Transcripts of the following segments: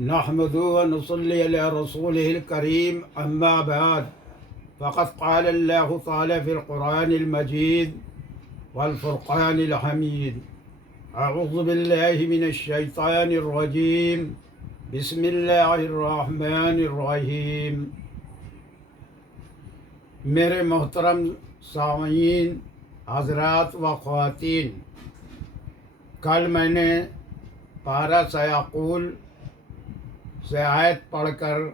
नहमदुहु व नुसल्ली अला रसूलिहिल करीम अम्मा बाद फ़क़द क़ाल अल्लाहु तआला फ़िल क़ुरानिल मजीद वल फ़ुरक़ानिल हमीद अऊज़ु बिल्लाहि मिनश शैतानिर रजीम बिस्मिल्लाहिर रहमानिर रहीम। मेरे मोहतरम सामीन हज़रात व ख़वातीन, कल मैंने पारा सयाक़ूल से आयत पढ़कर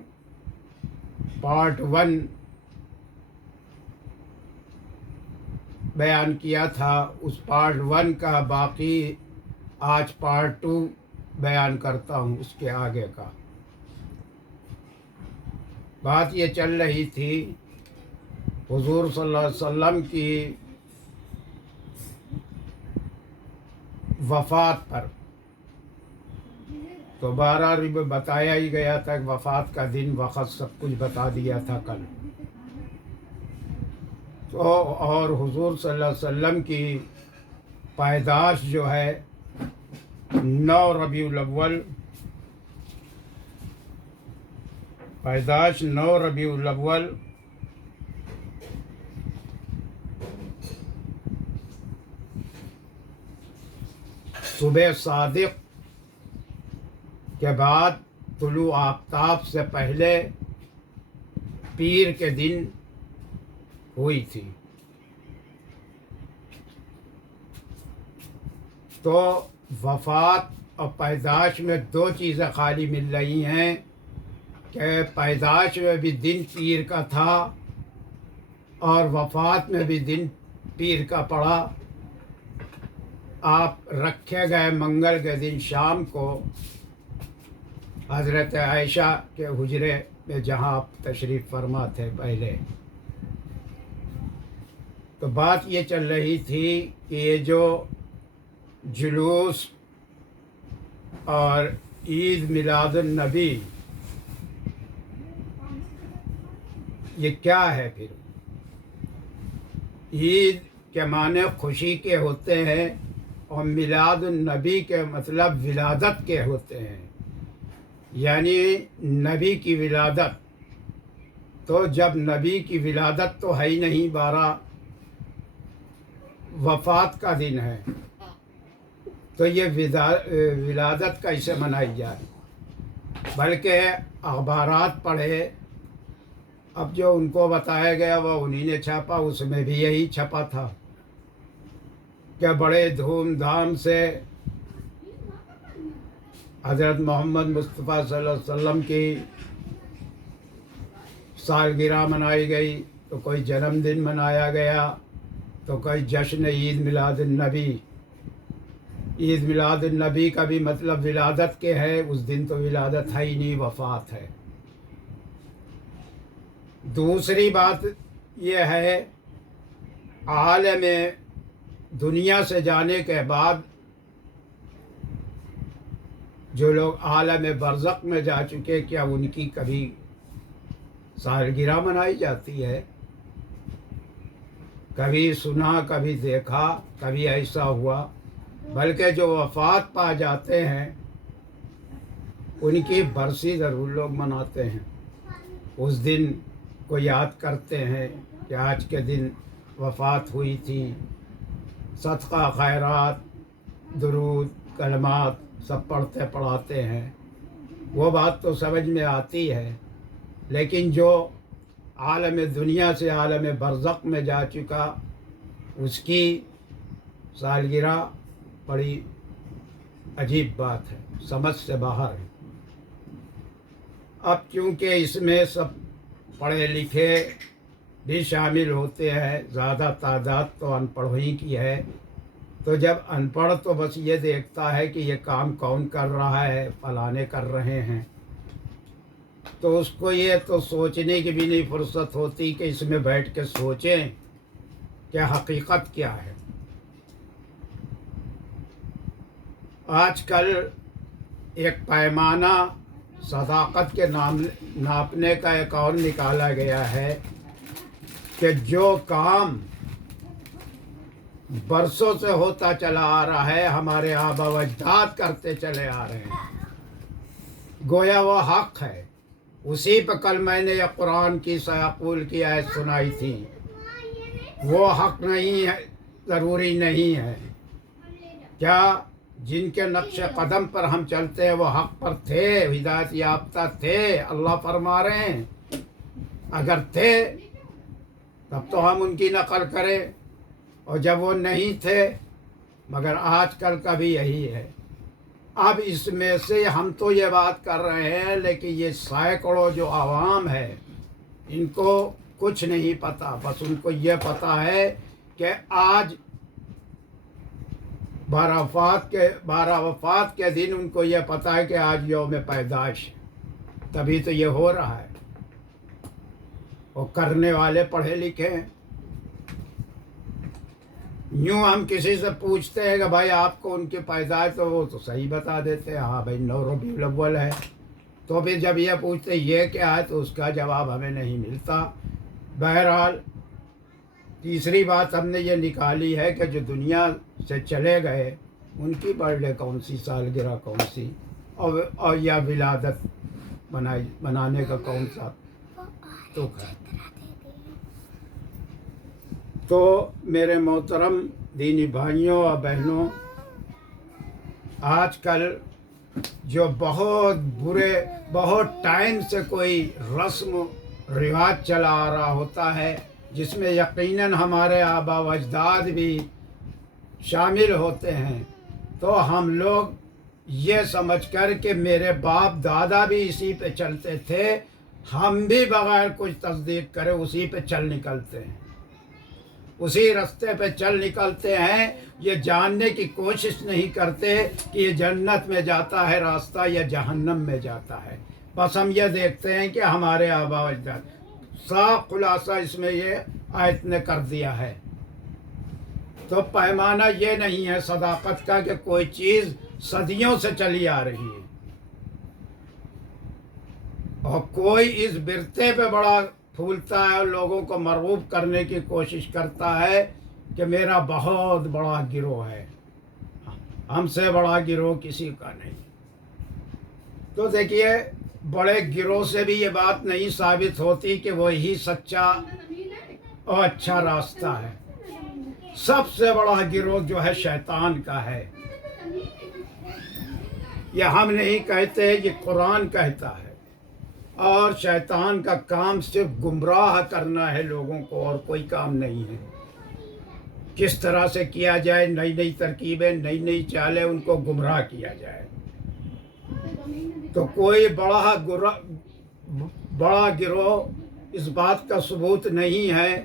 पार्ट 1 बयान किया था। उस पार्ट 1 का बाकी आज पार्ट 2 बयान करता हूँ। उसके आगे का बात ये चल रही थी हुज़ूर सल्लल्लाहु अलैहि वसल्लम की वफ़ात पर। तो 12 रिब बताया ही गया था, वफ़ात का दिन वक़्त सब कुछ बता दिया था कल। तो और हुज़ूर सल्लल्लाहु अलैहि वसल्लम की पैदाश जो है 9 रबीउल अव्वल, पैदाश 9 रबीउल अव्वल सुबह सादिक के बाद तुलू आफ्ताब से पहले पीर के दिन हुई थी। तो वफ़ात और पैदाश में 2 चीज़ें खाली मिल रही हैं कि पैदाश में भी दिन पीर का था और वफ़ात में भी दिन पीर का पड़ा। आप रखे गए मंगल के दिन शाम को हज़रत आयशा के हुजरे में जहाँ आप तशरीफ़ फरमा थे पहले, तो बात ये चल रही थी कि ये जो जुलूस और ईद मिलादुन नबी ये क्या है। फिर ईद के माने खुशी के होते हैं और मिलादुन नबी के मतलब विलादत के होते हैं, यानी नबी की विलादत। तो जब नबी की विलादत तो है ही नहीं, 12 वफ़ात का दिन है, तो ये विलादत कैसे मनाई जाए। बल्कि अखबारात पढ़े, अब जो उनको बताया गया वह उन्हीं ने छापा, उसमें भी यही छपा था कि बड़े धूमधाम से हज़रत मोहम्मद मुस्तफ़ा सल्लल्लाहु अलैहि वसल्लम की सालगिरह मनाई गई, तो कोई जन्मदिन मनाया गया, तो कोई जश्न ईद मिलादुन नबी। ईद मिलादुन नबी का भी मतलब विलादत के है, उस दिन तो विलादत है ही नहीं, वफ़ात है। दूसरी बात यह है, आलम दुनिया से जाने के बाद जो लोग आलम बरज़ख में जा चुके, क्या उनकी कभी सालगिरह मनाई जाती है? कभी सुना, कभी देखा, कभी ऐसा हुआ। बल्कि जो वफ़ात पा जाते हैं उनकी बरसी ज़रूर लोग मनाते हैं। उस दिन को याद करते हैं कि आज के दिन वफ़ात हुई थी। सदका खैरात, दुरूद, कलमात सब पढ़ते पढ़ाते हैं, वो बात तो समझ में आती है। लेकिन जो आलम दुनिया से आलम बरज़ख में जा चुका, उसकी सालगिरह बड़ी अजीब बात है, समझ से बाहर है। अब क्योंकि इसमें सब पढ़े लिखे भी शामिल होते हैं, ज़्यादा तादाद तो अनपढ़ ही की है, तो जब अनपढ़ तो बस ये देखता है कि ये काम कौन कर रहा है, फलाने कर रहे हैं, तो उसको ये तो सोचने की भी नहीं फुर्सत होती कि इसमें बैठ के सोचें कि हकीकत क्या है। आजकल एक पैमाना सदाकत के नाम नापने का एक और निकाला गया है कि जो काम बरसों से होता चला आ रहा है, हमारे आबा व अजदाद करते चले आ रहे हैं, गोया वो हक है। उसी पर कल मैंने ये कुरान की सयाकुल की आयत सुनाई थी। वो हक नहीं है, ज़रूरी नहीं है। क्या जिनके नक्श कदम पर हम चलते हैं वो हक पर थे, हिदायत याफ्ता थे? अल्लाह फरमा रहे हैं अगर थे तब तो हम उनकी नकल करें, और जब वो नहीं थे, मगर आजकल का भी यही है। अब इसमें से हम तो ये बात कर रहे हैं, लेकिन ये सैकड़ों जो आवाम है इनको कुछ नहीं पता। बस उनको ये पता है कि आज 12 वफ़ात के दिन उनको ये पता है कि आज यौम पैदाइश है, तभी तो ये हो रहा है। वो करने वाले पढ़े लिखे हैं। यूँ हम किसी से पूछते हैं कि भाई आपको उनकी पैदाइश, तो वो तो सही बता देते हैं, हाँ भाई 9 रबीउल अव्वल है। तो फिर जब ये पूछते ये क्या है, तो उसका जवाब हमें नहीं मिलता। बहरहाल तीसरी बात हमने ये निकाली है कि जो दुनिया से चले गए उनकी बर्थडे कौन सी, सालगिरह कौन सी, और या विलादत बनाने का कौन सा तुक है। तो मेरे मोहतरम दीनी भाइयों और बहनों, आजकल जो बहुत टाइम से कोई रस्म रिवाज चला आ रहा होता है, जिसमें यकीनन हमारे आबा व अजदाद भी शामिल होते हैं, तो हम लोग ये समझ कर कि मेरे बाप दादा भी इसी पे चलते थे, हम भी बग़ैर कुछ तस्दीक करे उसी पे चल निकलते हैं, उसी रास्ते पे चल निकलते हैं। ये जानने की कोशिश नहीं करते कि ये जन्नत में जाता है रास्ता या जहन्नम में जाता है। बस हम ये देखते हैं कि हमारे आबा व अजदाद। साफ खुलासा इसमें ये आयत ने कर दिया है। तो पैमाना ये नहीं है सदाकत का कि कोई चीज़ सदियों से चली आ रही है और कोई इस बिरते पे बड़ा फूलता है और लोगों को मरगूब करने की कोशिश करता है कि मेरा बहुत बड़ा गिरोह है, हमसे बड़ा गिरोह किसी का नहीं। तो देखिए, बड़े गिरोह से भी ये बात नहीं साबित होती कि वही सच्चा और अच्छा रास्ता है। सबसे बड़ा गिरोह जो है शैतान का है। यह हम नहीं कहते, ये कुरान कहता है। और शैतान का काम सिर्फ गुमराह करना है लोगों को, और कोई काम नहीं है। किस तरह से किया जाए, नई नई तरकीबें, नई नई चालें, उनको गुमराह किया जाए। तो कोई बड़ा गिरोह इस बात का सबूत नहीं है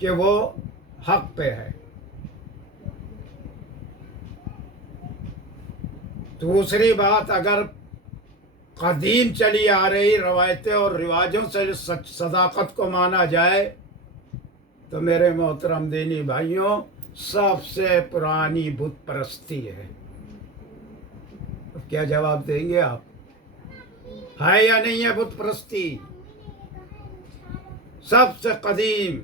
कि वो हक पे है। दूसरी बात, अगर कदीम चली आ रही रवायतें और रिवाजों से सदाकत को माना जाए, तो मेरे मोहतरम दीनी भाइयों, सबसे पुरानी बुत परस्ती है। अब क्या जवाब देंगे आप? है या नहीं है बुत परस्ती? सबसे कदीम,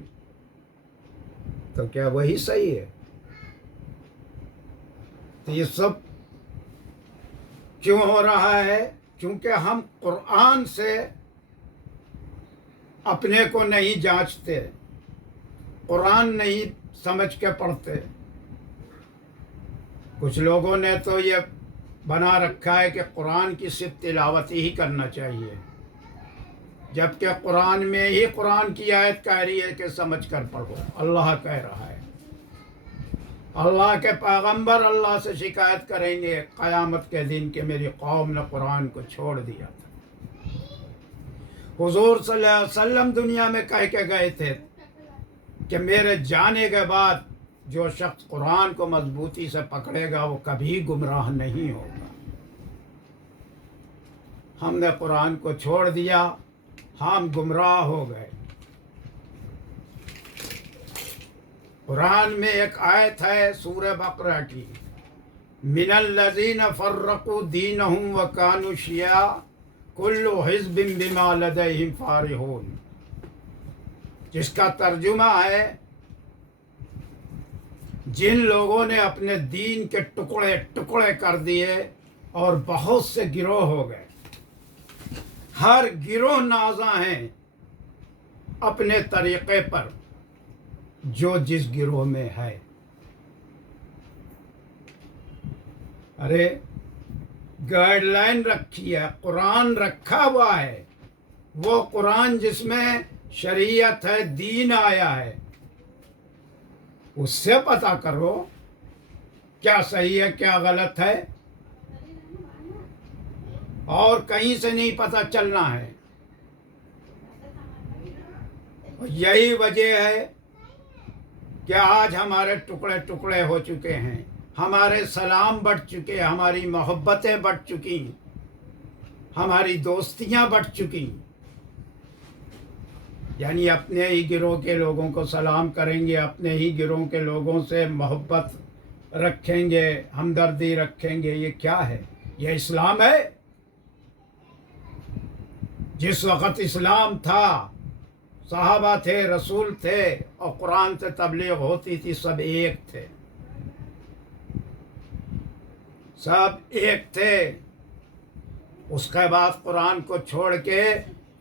तो क्या वही सही है? तो ये सब क्यों हो रहा है? क्योंकि हम कुरान से अपने को नहीं जांचते, कुरान नहीं समझ के पढ़ते। कुछ लोगों ने तो ये बना रखा है कि कुरान की सिर्फ तिलावत ही करना चाहिए, जबकि कुरान में ही कुरान की आयत कह रही है कि समझ कर पढ़ो। अल्लाह कह रहा है, अल्लाह के पैगंबर अल्लाह से शिकायत करेंगे क़यामत के दिन कि मेरी कौम ने कुरान को छोड़ दिया था। हुजूर सल्लल्लाहु अलैहि वसल्लम दुनिया में कह के गए थे कि मेरे जाने के बाद जो शख्स कुरान को मजबूती से पकड़ेगा वो कभी गुमराह नहीं होगा। हमने कुरान को छोड़ दिया, हम गुमराह हो गए। कुरान में एक आयत है सूरह बकरा की, मिनल्लज़ीन फ़र्रक़ू दीनहुम व कानू शिया कुल्लु हिज़्बिन बिमा लदैहिम फ़ारिहून, जिसका तर्जुमा है, जिन लोगों ने अपने दीन के टुकड़े टुकड़े कर दिए اور بہت سے گروہ ہو گئے. ہر گروہ نازاں ہیں اپنے طریقے پر جو جس گروہ میں ہے. ارے گائیڈ لائن رکھی ہے، قرآن رکھا ہوا ہے، وہ قرآن جس میں شریعت ہے، دین آیا ہے، اس سے پتہ کرو کیا صحیح ہے کیا غلط ہے، اور کہیں سے نہیں پتہ چلنا ہے. یہی وجہ ہے کہ آج ہمارے ٹکڑے ٹکڑے ہو چکے ہیں، ہمارے سلام بڑھ چکے، ہماری محبتیں بڑھ چکی، ہماری دوستیاں بڑھ چکی. یعنی اپنے ہی گروہ کے لوگوں کو سلام کریں گے، اپنے ہی گروہ کے لوگوں سے محبت رکھیں گے، ہمدردی رکھیں گے. یہ کیا ہے؟ یہ اسلام ہے؟ جس وقت اسلام تھا، صحابہ تھے، رسول تھے، اور قرآن سے تبلیغ ہوتی تھی، سب ایک تھے، سب ایک تھے. اس کے بعد قرآن کو چھوڑ کے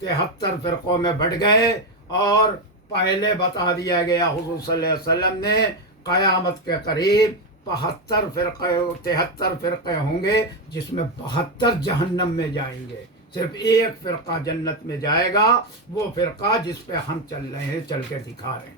73 فرقوں میں بٹ گئے، اور پہلے بتا دیا گیا حضور صلی اللہ علیہ وسلم نے قیامت کے قریب 73 فرقے ہوں گے، جس میں 72 جہنم میں جائیں گے. صرف ایک فرقہ جنت میں جائے گا، وہ فرقہ جس پہ ہم چل رہے ہیں، چل کے دکھا رہے ہیں.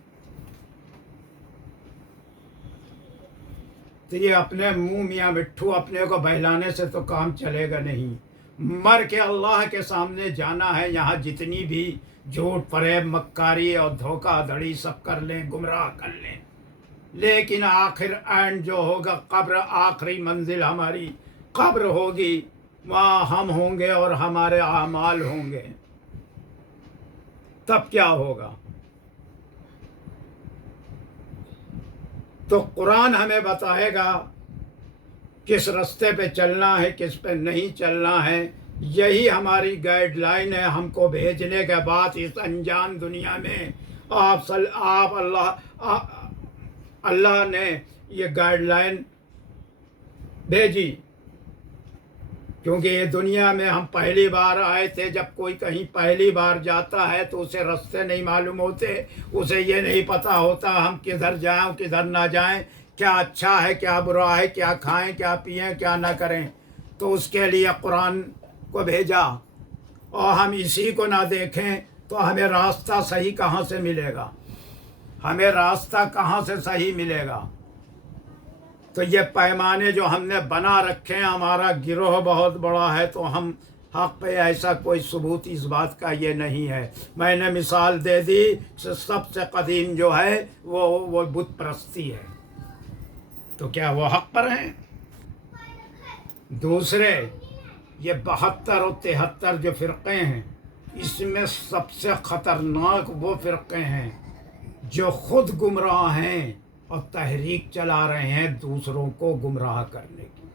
تو یہ اپنے منہ میاں مٹھو اپنے کو بہلانے سے تو کام چلے گا نہیں. مر کے اللہ کے سامنے جانا ہے. یہاں جتنی بھی جھوٹ فریب مکاری اور دھوکہ دھڑی سب کر لیں، گمراہ کر لیں، لیکن آخر اینڈ جو ہوگا، قبر آخری منزل ہماری قبر ہوگی، وہاں ہم ہوں گے اور ہمارے اعمال ہوں گے. تب کیا ہوگا؟ تو قرآن ہمیں بتائے گا کس راستے پہ چلنا ہے، کس پہ نہیں چلنا ہے. یہی ہماری گائیڈ لائن ہے. ہم کو بھیجنے کے بعد اس انجان دنیا میں اللہ نے یہ گائیڈ لائن بھیجی، کیونکہ یہ دنیا میں ہم پہلی بار آئے تھے. جب کوئی کہیں پہلی بار جاتا ہے تو اسے راستے نہیں معلوم ہوتے، اسے یہ نہیں پتہ ہوتا ہم کدھر جائیں کدھر نہ جائیں، کیا اچھا ہے کیا برا ہے، کیا کھائیں کیا پئیں کیا نہ کریں. تو اس کے لیے قرآن کو بھیجا، اور ہم اسی کو نہ دیکھیں تو ہمیں راستہ صحیح کہاں سے ملے گا؟ ہمیں راستہ کہاں سے صحیح ملے گا؟ تو یہ پیمانے جو ہم نے بنا رکھے ہیں، ہمارا گروہ بہت بڑا ہے، تو ہم حق پہ ایسا کوئی ثبوت اس بات کا یہ نہیں ہے. میں نے مثال دے دی، سب سے قدیم جو ہے وہ بت پرستی ہے. تو کیا وہ حق پر ہیں؟ دوسرے یہ 72 اور 73 جو فرقے ہیں، اس میں سب سے خطرناک وہ فرقے ہیں جو خود گمراہ ہیں اور تحریک چلا رہے ہیں دوسروں کو گمراہ کرنے کی.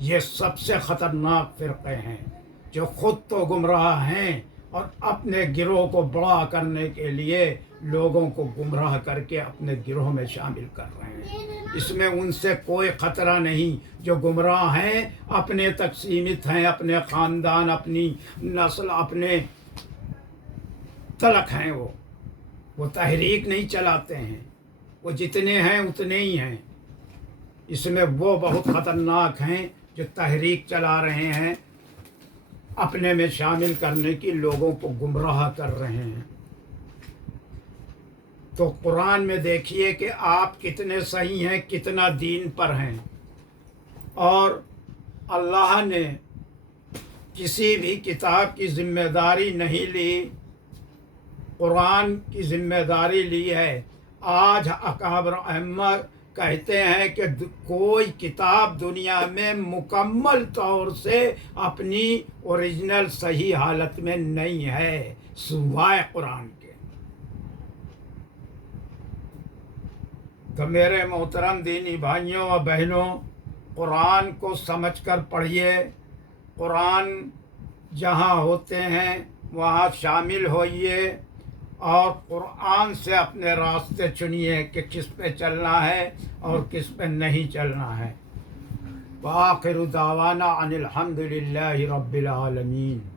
یہ سب سے خطرناک فرقے ہیں جو خود تو گمراہ ہیں اور اپنے گروہ کو بڑا کرنے کے لیے لوگوں کو گمراہ کر کے اپنے گروہ میں شامل کر رہے ہیں. اس میں ان سے کوئی خطرہ نہیں. جو گمراہ ہیں اپنے تک سیمت ہیں، اپنے خاندان، اپنی نسل، اپنے تلک ہیں. وہ تحریک نہیں چلاتے ہیں، وہ جتنے ہیں اتنے ہی ہیں. اس میں وہ بہت خطرناک ہیں جو تحریک چلا رہے ہیں، اپنے میں شامل کرنے کی، لوگوں کو گمراہ کر رہے ہیں. تو قرآن میں دیکھیے کہ آپ کتنے صحیح ہیں، کتنا دین پر ہیں. اور اللہ نے کسی بھی کتاب کی ذمہ داری نہیں لی، قرآن کی ذمہ داری لی ہے. آج اکابر ائمہ کہتے ہیں کہ کوئی کتاب دنیا میں مکمل طور سے اپنی اوریجنل صحیح حالت میں نہیں ہے سوائے قرآن کے. تو میرے محترم دینی بھائیوں اور بہنوں، قرآن کو سمجھ کر پڑھیے. قرآن جہاں ہوتے ہیں وہاں شامل ہوئیے، اور قرآن سے اپنے راستے چنیے کہ کس پہ چلنا ہے اور کس پہ نہیں چلنا ہے. وآخر دعوانا ان الحمد للہ رب العالمین.